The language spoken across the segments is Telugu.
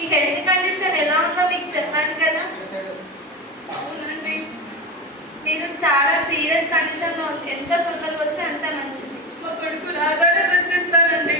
మీ హెల్త్ కండిషన్ ఎలా ఉందో మీకు చెప్పాను కదా. అవునండి. మీరు చాలా సీరియస్ కండిషన్లో ఎంత తొందరగా వస్తే అంత మంచిది. మా కొడుకు రాగానే వచ్చేస్తానండి.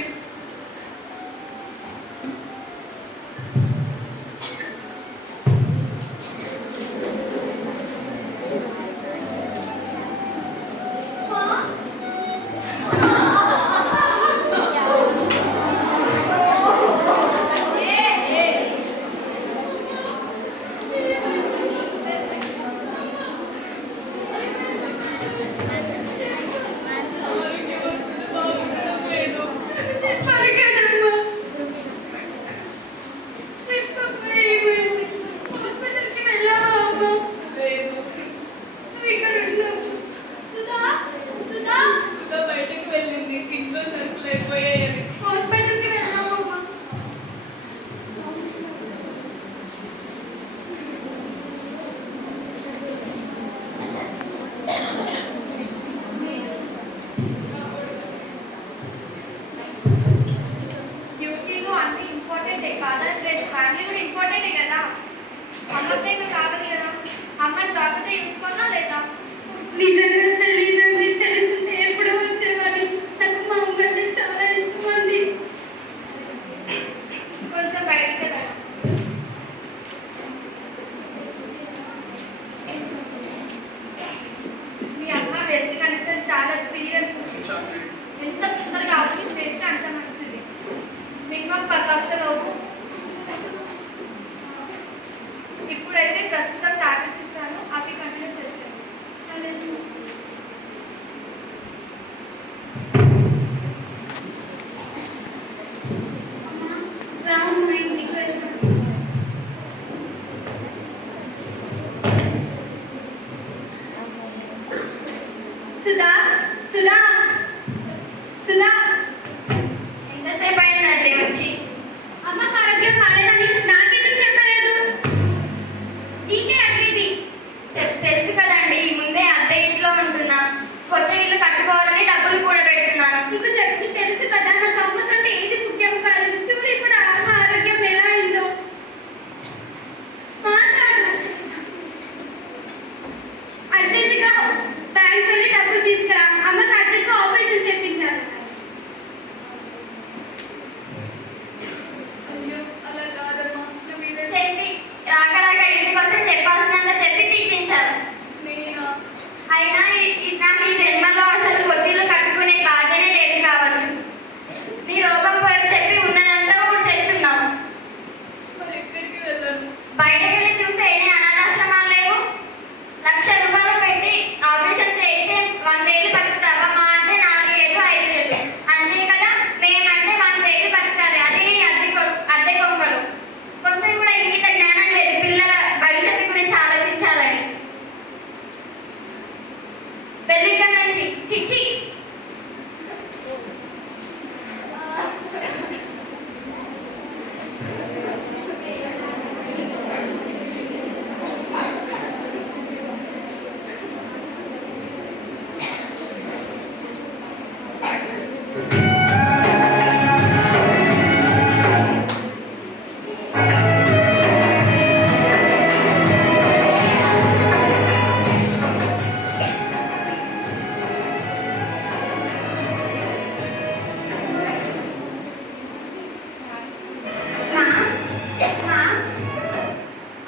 డ్యూటీలో అన్ని ఇంపార్టెంటే కాదనలేదు, ఫ్యామిలీ కూడా ఇంపార్టెంటే కదా. అమ్మ ప్రేమ కావాలి కదా. అమ్మని జాగ్రత్త చూసుకోవాలా లేదా? నిజంగా తెలియదండి. తెలిసిందే ఎప్పుడో వచ్చేవాడిని. నాకు మా అమ్మ అంటే చాలా ఇష్టం అండి. కొంచెం బయటకు కదా. మీ అమ్మ హెల్త్ కండిషన్ చాలా సీరియస్ ఉంది. ఎంత తొందరగా ఆపరేషన్ చేస్తే అంత మంచిది. మినిమం 10 లక్షలు. ఇప్పుడైతే ప్రస్తుతం టాబ్లెట్స్ ఇచ్చాను, అవి కంటిన్యూ చేసాను. సరే అమ్మా, రాము మా ఇంటికి వెళ్తాం. సుధా, సుధా, సుధా, ఎంతసేపు అయిందండి వచ్చి? అమ్మకి ఆరోగ్యం బాగాలేదని నాకెందుకు చెప్పలేదు? నీకే అడిగేది. తెలుసు కదండి, ముందే అద్దె ఇంట్లో ఉంటున్నా, కొత్త ఇల్లు కట్టుకోవాలని డబ్బులు కూడా పెడుతున్నాను. నీకు తెలుసు కదా, నాకు అమ్మ కంటే ఏది ముఖ్యం కాదు. చూడు ఇప్పుడు అమ్మ ఆరోగ్యం ఎలా అయిందో. మాట్లాడు. అర్జెంటుగా బ్యాంక్ వెళ్ళి డబ్బులు తీసుకురా. అమ్మకి అర్జెంట్గా ఆపరేషన్ చేయించాలి. అయ్యో, అలా కాదమ్మా. నువ్వు ఇదే చెప్పి రాక ఇంటికి వస్తే చెప్పాల్సినంత చెప్పి తీపించాలి. నేనా? అయినా నాకు ఈ జన్మలో అసలు కొద్దిలు కట్టుకునే బాధనే లేదు కావచ్చు. నీ రోగం పోయి చెప్పి ఉన్నదంతా కూడా చేస్తున్నావు. మరి ఎక్కడికి వెళ్ళను? బయటకు వెళ్ళి చూస్తే ఎన్ని అనాథాశ్రమాలు లేవు. 1,00,000 రూపాయలు పెట్టి ఆపరేషన్ చేస్తే 100 ఏళ్ళు బతుకుతావా? మా అంటే 4 ఏళ్ళు 5 ఏళ్ళు అంతే కదా. మేమంటే 100 ఏళ్ళు బతకాలి. అది అద్దె కొంపలు. కొంచెం కూడా ఇంగిత జ్ఞానం లేదు పిల్లల భవిష్యత్తు గురించి ఆలోచించాలని. పెళ్ళిక నుంచి చిచ్చి.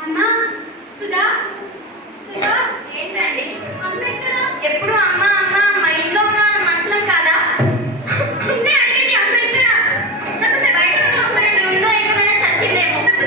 అమ్మా, సుధా, సుధా, ఏంటండి? అమ్మ ఎక్కడ? ఎప్పుడు అమ్మ అమ్మ అమ్మ. ఇంట్లో ఉన్నాను, మనసులో కాదా? అడిగేది అమ్మ ఎక్కడ? నాకు బయట ఉన్న అమ్మ ఉందో ఎక్కడైనా చచ్చిందేమో. నాకు